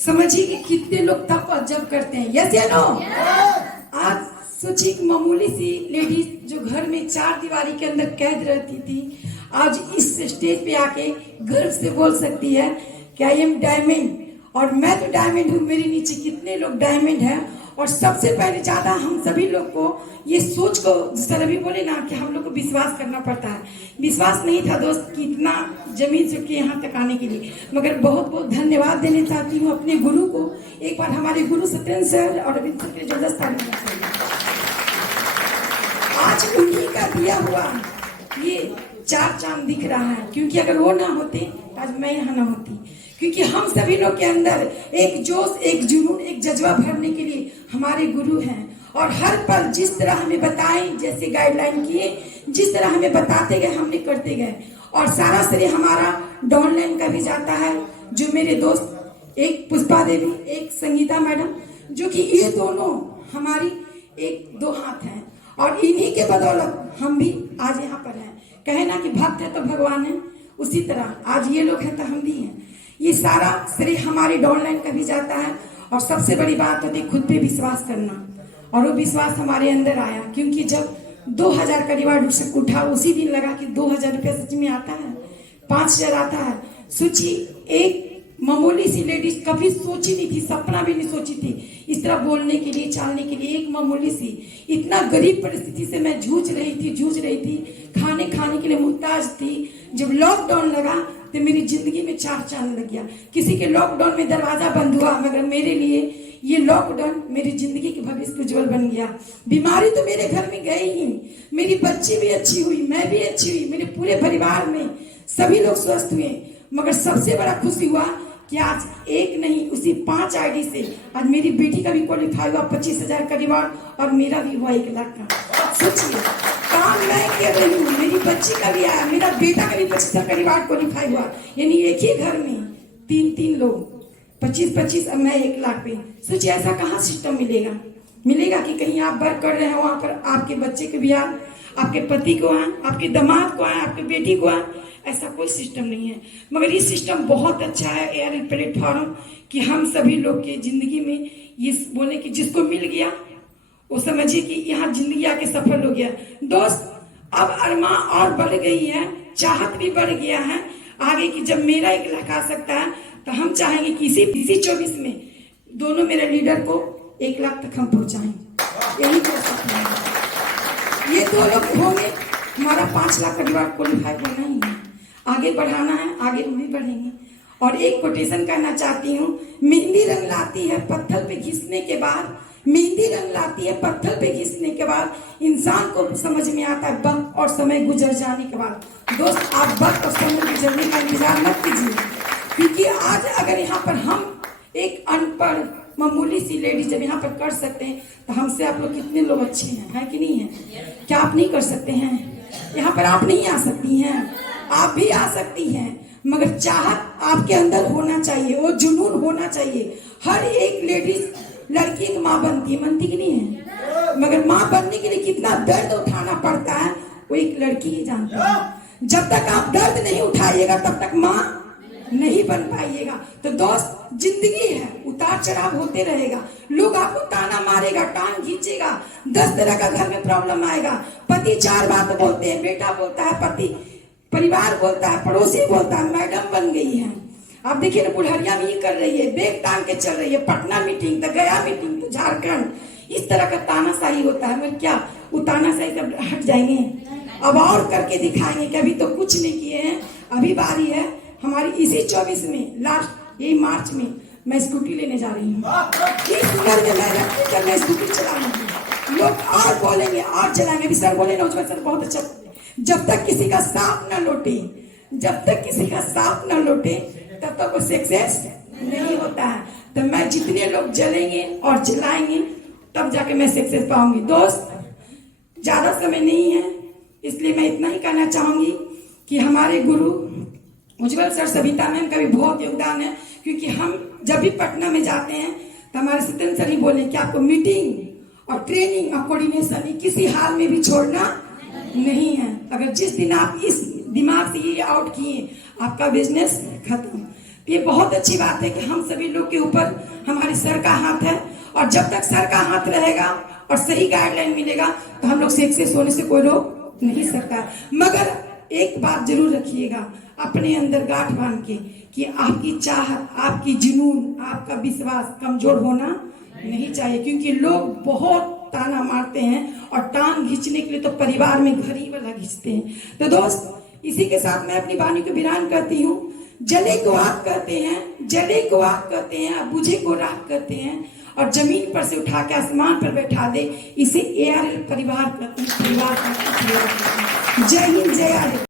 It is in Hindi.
समझिए कि कितने लोग तप और जप करते हैं। यस या नो? आज सोचिए एक मामूली सी लेडीज जो घर में चार दीवारी के अंदर कैद रहती थी, आज इस स्टेज पे आके गर्व से बोल सकती है कि आई एम डायमंड, और मैं तो डायमंड हूँ। मेरे नीचे कितने लोग डायमंड हैं। और सबसे पहले ज्यादा हम सभी लोग को ये सोच को, जिस तरह भी बोले ना कि हम लोग को विश्वास करना पड़ता है। विश्वास नहीं था दोस्त कि इतना जमीन से के यहाँ तक आने के लिए, मगर बहुत बहुत धन्यवाद देना चाहती हूँ अपने गुरु को। एक बार हमारे गुरु सत्येंद्र सर और अरविंद सर के जबरदस्त आज उन्हीं का दिया हुआ ये चार चांद दिख रहा है, क्योंकि अगर वो ना होते तो आज मैं यहाँ ना होती। क्योंकि हम सभी लोग के अंदर एक जोश, एक जुनून, एक जज्बा भरने के लिए हमारे गुरु हैं। और हर पल जिस तरह हमें बताएं, जैसे गाइडलाइन किए, जिस तरह हमें बताते गए हमने करते गए। और सारा श्रेय हमारा डाउनलाइन का भी जाता है, जो मेरे दोस्त एक पुष्पा देवी, एक संगीता मैडम, जो कि ये दोनों हमारी एक दो हाथ हैं। और इन्हीं के बदौलत हम भी आज यहाँ पर हैं। कहे ना कि भक्त है तो भगवान है, उसी तरह आज ये लोग हैं तो हम भी हैं। ये सारा श्रेय हमारे डाउनलाइन का भी जाता है। और सबसे बड़ी बात होती है खुद पे विश्वास करना, और वो विश्वास हमारे अंदर आया। क्योंकि जब 2000 का रिवार्ड उठा, उसी दिन लगा कि 2000 रुपया सच में आता है, 5000 आता है। सोचिए एक मामूली सी लेडीज, कभी सोची नहीं थी, सपना भी नहीं सोची थी इस तरह बोलने के लिए, चालने के लिए। एक मामूली सी, इतना गरीब परिस्थिति से मैं जूझ रही थी, खाने के लिए मुहताज थी। जब लॉकडाउन लगा तो मेरी जिंदगी में चार चांद लग गया। किसी के लॉकडाउन में दरवाजा बंद हुआ, मगर मेरे लिए ये लॉकडाउन मेरी जिंदगी के भविष्य को उज्जवल बन गया। बीमारी तो मेरे घर में गई ही, मेरी बच्ची भी अच्छी हुई, मैं भी अच्छी हुई, मेरे पूरे परिवार में सभी लोग स्वस्थ हुए। मगर सबसे बड़ा खुशी हुआ कि आज एक नहीं, उसी 5 आईडी से आज मेरी बेटी का भी क्वालिफाई हुआ 25,000 का रिवार्ड, और मेरा भी हुआ 1 लाख का। सोचिए काम मैं कर रही हूँ, मेरी बच्ची का भी आया, मेरा बेटा का भी 25,000 का रिवार्ड क्वालिफाई हुआ। यानी एक ही घर में 3 लोग 25, अब मैं 1 लाख पे। सोचिए ऐसा कहाँ सिस्टम मिलेगा कि कहीं आप वर्क कर रहे हैं, वहां पर आपके बच्चे के भी आए, आपके पति को आए, आपके दामाद को आए, आपके बेटी को आए। ऐसा कोई सिस्टम नहीं है। मगर ये सिस्टम बहुत अच्छा है, एयर प्लेटफॉर्म, कि हम सभी लोग के जिंदगी में ये बोले कि जिसको मिल गया वो समझिए कि यहाँ जिंदगी आके सफल हो गया। दोस्त अब अरमा और बढ़ गई है, चाहत भी बढ़ गया है आगे की। जब मेरा 1 लाख आ सकता है तो हम चाहेंगे कि इसी 24 में दोनों मेरे लीडर को 1 लाख तक हम पहुंचाएं। यही कर सकते हैं। ये 2 लोग होंगे, हमारा 5 लाख का रिवार्ड क्वालिफाई होना ही है। आगे बढ़ाना है, आगे हम भी बढ़ेंगे। और एक कोटेशन कहना चाहती हूँ, मेहंदी रंग लाती है पत्थर पे घिसने के बाद, मेहंदी रंग लाती है पत्थर पे घिसने के बाद, इंसान को समझ में आता है वक्त और समय गुजर जाने के बाद। दोस्त आप वक्त और समय गुजरने का इंतजार मत कीजिए, क्योंकि आज अगर यहाँ पर हम एक अनपढ़ मामूली सी लेडी जब यहाँ पर कर सकते हैं, तो हमसे आप लोग कितने लोग अच्छे हैं कि नहीं है? क्या आप नहीं कर सकते हैं? यहाँ पर आप नहीं आ सकती हैं, आप भी आ सकती हैं, मगर चाहत आपके अंदर होना चाहिए, वो जुनून होना चाहिए। हर एक लेडीज, लड़की एक माँ बनती कि नहीं है? मगर माँ बनने के लिए कितना दर्द उठाना पड़ता है वो एक लड़की ही जानती है। जब तक आप दर्द नहीं उठाइएगा तब तक माँ नहीं बन पाइएगा। तो दोस्त जिंदगी है, उतार चढ़ाव होते रहेगा, लोग आपको ताना मारेगा, टांग खींचेगा, 10 तरह का घर में प्रॉब्लम आएगा। पति 4 बात बोलते हैं, बेटा बोलता है, पति परिवार बोलता है, पड़ोसी बोलता है, मैडम बन गई है। आप देखिए ना बुढ़िया में ये कर रही है, बैग टांग के चल रही है, पटना मीटिंग तो गया मीटिंग तो झारखंड, इस तरह का तानाशाही होता है। मगर क्या वो तानाशाही सब हट जाएंगे? अब और करके दिखाएंगे कि अभी तो कुछ नहीं किए हैं। अभी बारी है हमारी, इसी 24 में लास्ट यही मार्च में मैं स्कूटी लेने जा रही हूँ। मैं स्कूटी चलाऊंगी, लोग और बोलेंगे और चलाएंगे। अभी सर बोले नौजवान सर बहुत अच्छा। जब तक किसी का सांप न लौटे, तब तक वो सक्सेस नहीं होता है। तो मैं जितने लोग जलेंगे और जलाएंगे तब जाके मैं सक्सेस पाऊंगी। दोस्त ज्यादा समय नहीं है, इसलिए मैं इतना ही कहना चाहूंगी कि हमारे गुरु उज्जवल सर, सविता मैम का भी बहुत योगदान है। क्योंकि हम जब भी पटना में जाते हैं तो हमारे सत्येंद्र सर ही बोले कि आपको मीटिंग और ट्रेनिंग और कोऑर्डिनेशन किसी हाल में भी छोड़ना नहीं है। अगर जिस दिन आप इस दिमाग से ये आउट किए, आपका बिजनेस खत्म। ये बहुत अच्छी बात है कि हम सभी लोग के ऊपर हमारे सर का हाथ है, और जब तक सर का हाथ रहेगा और सही गाइडलाइन मिलेगा तो हम लोग सक्सेस होने से कोई रोक नहीं सकता। मगर एक बात जरूर रखिएगा अपने अंदर गांठ बांध के कि आपकी चाहत, आपकी जुनून, आपका विश्वास कमजोर होना नहीं चाहिए, क्योंकि लोग बहुत ताना मारते हैं और टांग खींचने के लिए तो परिवार में घर ही वाला खींचते हैं। तो दोस्त, इसी के साथ मैं अपनी वाणी को विराम करती हूँ। जले को आग कहते हैं, जले को आग कहते हैं, बुझे को राख कहते हैं, और जमीन पर से उठा के आसमान पर बैठा दे, इसे ARL परिवार कहते हैं। परिवार का जय हिंद, जय आर।